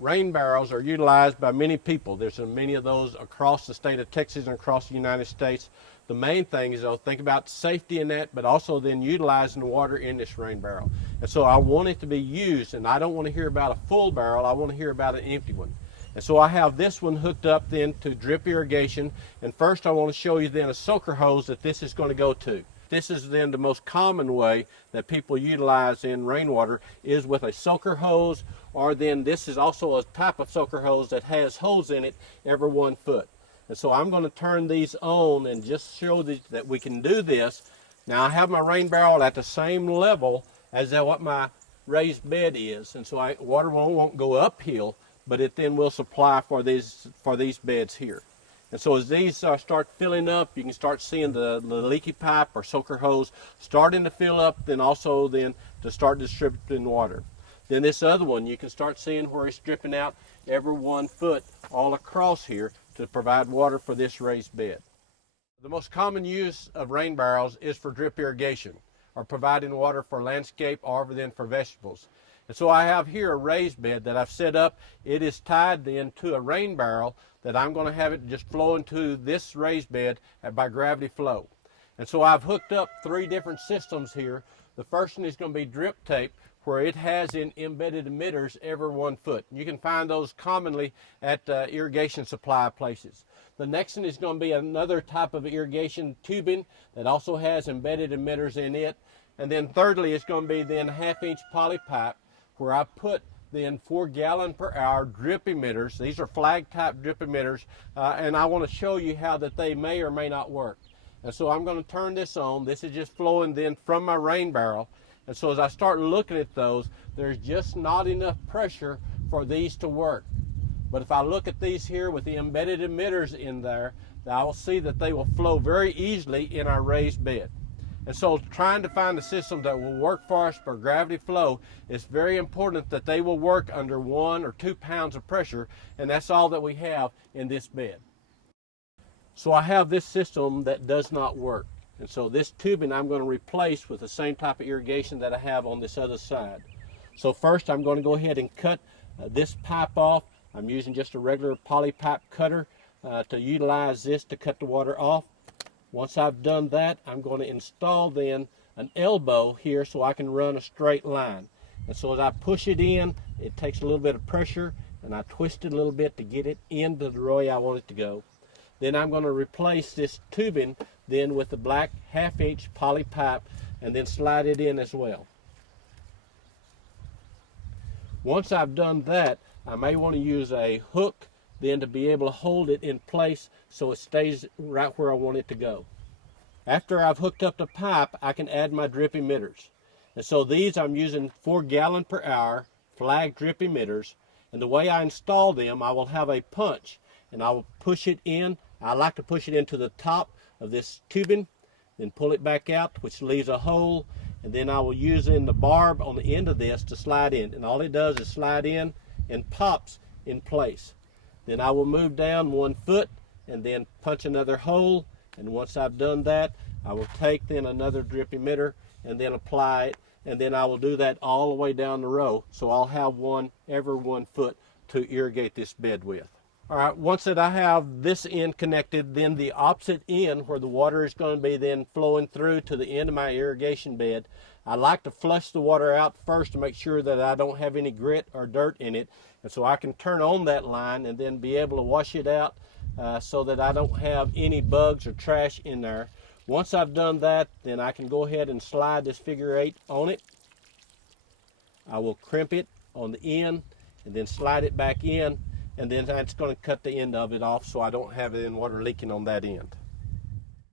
rain barrels are utilized by many people. There's many of those across the state of Texas and across the United States. The main thing is, though, think about safety in that, but also then utilizing the water in this rain barrel. And so I want it to be used, and I don't want to hear about a full barrel, I want to hear about an empty one. And so I have this one hooked up then to drip irrigation, and first I want to show you then a soaker hose that this is going to go to. This is then the most common way that people utilize in rainwater is with a soaker hose, or then this is also a type of soaker hose that has holes in it every 1 foot. And so I'm going to turn these on and just show that we can do this. Now I have my rain barrel at the same level as what my raised bed is, and so water won't go uphill, but it then will supply for these beds here. And so as these start filling up, you can start seeing the leaky pipe or soaker hose starting to fill up, then also then to start distributing water. Then this other one, you can start seeing where it's dripping out every 1 foot all across here to provide water for this raised bed. The most common use of rain barrels is for drip irrigation, or providing water for landscape or then for vegetables. And so I have here a raised bed that I've set up. It is tied then to a rain barrel that I'm going to have it just flow into this raised bed by gravity flow. And so I've hooked up 3 different systems here. The first one is going to be drip tape, where it has embedded emitters every 1 foot. You can find those commonly at irrigation supply places. The next one is going to be another type of irrigation tubing that also has embedded emitters in it. And then thirdly, it's going to be then 1/2-inch poly pipe, where I put then 4 gallon per hour drip emitters. These are flag type drip emitters, and I want to show you how that they may or may not work. And so I'm going to turn this on. This is just flowing then from my rain barrel. And so as I start looking at those, there's just not enough pressure for these to work. But if I look at these here with the embedded emitters in there, I will see that they will flow very easily in our raised bed. And so trying to find a system that will work for us for gravity flow, it's very important that they will work under 1 or 2 pounds of pressure, and that's all that we have in this bed. So I have this system that does not work. And so this tubing I'm going to replace with the same type of irrigation that I have on this other side. So first I'm going to go ahead and cut this pipe off. I'm using just a regular poly pipe cutter to utilize this to cut the water off. Once I've done that, I'm going to install then an elbow here so I can run a straight line. And so as I push it in, it takes a little bit of pressure, and I twist it a little bit to get it into the way I want it to go. Then I'm going to replace this tubing then with the black 1/2-inch poly pipe and then slide it in as well. Once I've done that, I may want to use a hook then to be able to hold it in place so it stays right where I want it to go. After I've hooked up the pipe, I can add my drip emitters. And so these I'm using 4 gallon per hour flag drip emitters, and the way I install them, I will have a punch and I will push it in. I like to push it into the top of this tubing, then pull it back out, which leaves a hole, and then I will use in the barb on the end of this to slide in, and all it does is slide in and pops in place. Then I will move down 1 foot and then punch another hole, and once I've done that, I will take then another drip emitter and then apply it, and then I will do that all the way down the row, so I'll have one every 1 foot to irrigate this bed with. All right, once that I have this end connected, then the opposite end where the water is going to be then flowing through to the end of my irrigation bed, I like to flush the water out first to make sure that I don't have any grit or dirt in it, and so I can turn on that line and then be able to wash it out so that I don't have any bugs or trash in there. Once I've done that, then I can go ahead and slide this figure 8 on it. I will crimp it on the end and then slide it back in, and then that's going to cut the end of it off so I don't have any water leaking on that end.